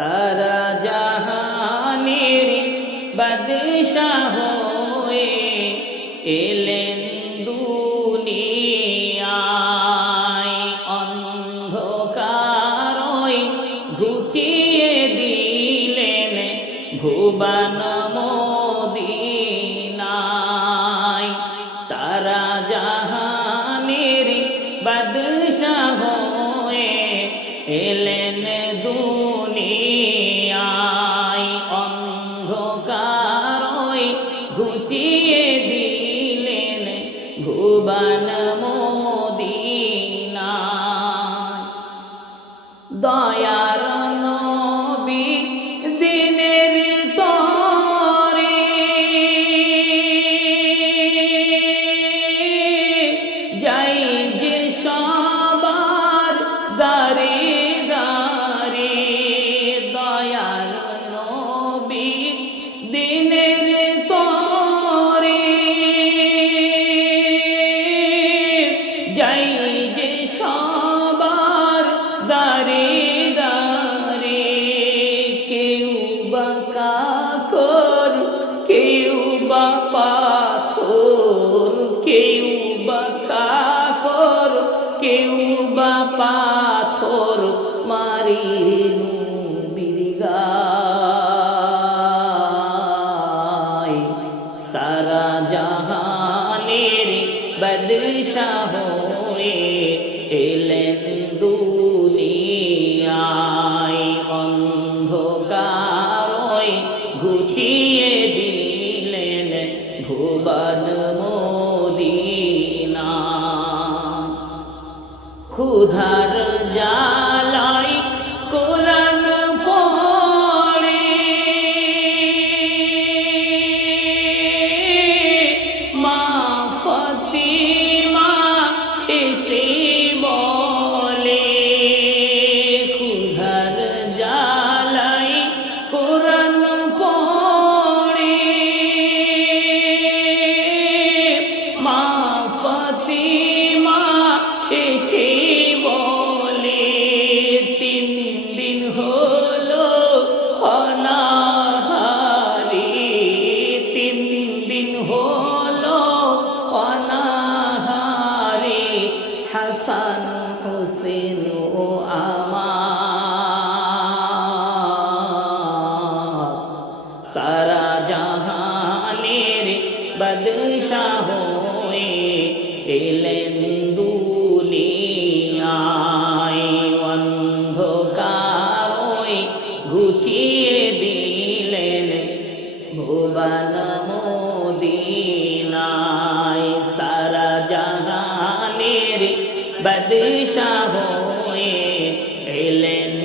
সারা জাহানের বাদশাহ হয়ে এলেন দুনিয়ায়, অন্ধকারই ঘুচিয়ে দিলেন ভুবন মদিনায়। সারা জাহানের বাদশাহ হয়ে এলেন দুনিয়ায়, অন্ধকারই ঘুচিয়ে দিলেন ভুবন মদিনায়। দয়ার নবী দিনের তরে যাই যে সবার দারে দারে, দয়ার নবী দিনের তরে যাই যে সবার দারে দারে, কেউ বা কাকর কেউ বা পাথর, কেউ বা কাকর কেউ বা পাথর মারিনু বিরিগায়। সারা জাহানের বাদশাহ হয়ে এলেন দুনিয়ায়, অন্ধকারই ঘুচিয়ে দিলেন ভুবন মদিনায়। ক্ষুধার জ্বালায় কোরআন পড়ে মা ফাতিমা এসে বলে, ক্ষুধার জ্বালায় কোরআন পড়ে মা ফাতিমা এসে বলে, 3 দিন হলো অনাহারি, 3 দিন হলো অনাহারি, হাসান হোসেন ও আমার। সারা জাহানের বাদশাহ হয়ে এলেন দুনিয়ায়, অন্ধকারই ঘুচিয়ে দিলেন ভুবন মদিনায়। সারা জাহানের বাদশাহ হয়ে এলেন